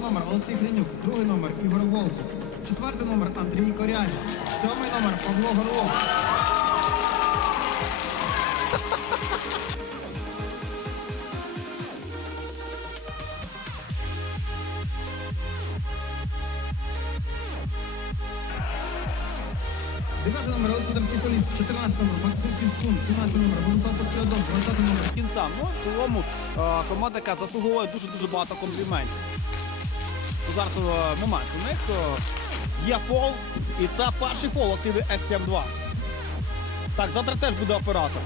Перший номер Олексій Гринюк, другий номер Ігор Волков, четвертий номер Андрій Коряй, сьомий номер Павло Горлов. Дев'ятий номер Олександр Тіполіс, 14 номер Максим Піскун, 17 номер Владислав Подкрядов, 20 номер кінця. Ну, в цілому е, команда, яка заслуговує дуже-дуже багато компліментів. То зараз момент у них е, є фол, і це перший фол активі S72. Так, завтра теж буде оператор.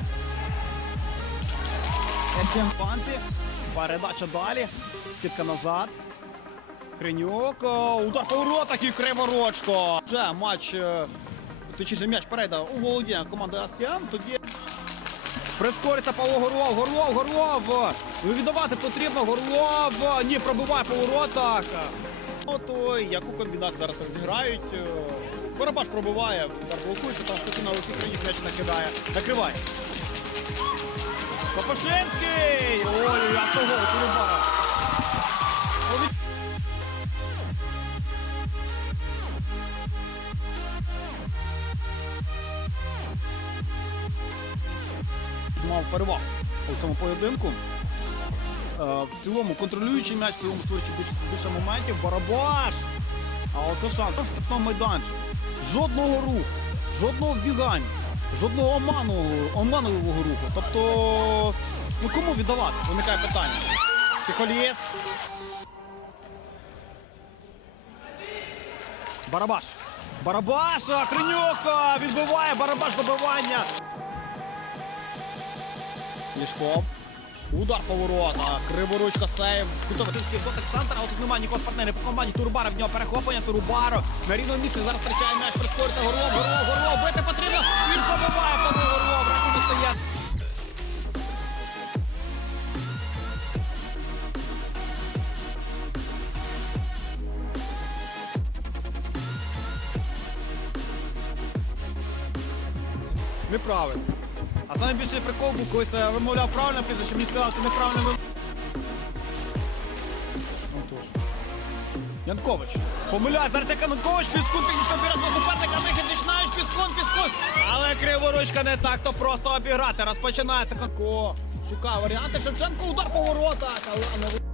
S7 панці. Передача далі. Кітка назад. Кринюк. Удар по воротах і криворочко. Вже матч. е, Точніше, м'яч перейде у володіння команди Астіан. Тоді Прискориться Павло Горлов, Горлов, Горлов! Віддавати потрібно, Горлов! Ні, пробиває по воротах. Ото яку комбінацію зараз розіграють. Е, Барабаш пробиває, удар блокується, там спокійно Олексій Кранік м'яч накидає. Накриває. Попашинський! Ой, як того, Турубара. Мав перевагу у цьому поєдинку. Е, в цілому контролюючий м'яч, в цілому створюючи більше, більше моментів. Барабаш! А оце шанс. В штрафному майданчику. Жодного руху, жодного вбігання, жодного оману, оманового руху. Тобто, ну кому віддавати? Виникає питання. Тихолієс. Барабаш. Барабаш! Кринюк відбиває Барабаш добивання. Лішко. Удар по воротах. Криворучка сейв. Кутоватинський дотик центр, але тут немає нікого з партнерів по команді Турбара. В нього перехоплення Турбаро. На рівному місці зараз втрачає м'яч, прискориться Горлов, Горлов, Горлов. Бити потрібно. Він забиває Павло Горлов. Рахунок стає. Неправильно. А найбільший прикол був, коли я вимовляв правильно прізвище, мені сказали, ти неправильно вимовляв. Отож. Янкович. Помиляй, зараз як Янкович, Піскун, технічно біля свого суперника, вихід починаєш, Піскун, Піскун. Але криворучка не так, то просто обіграти. Розпочинається Како. Шукає варіанти. Шевченко, удар по воротах, але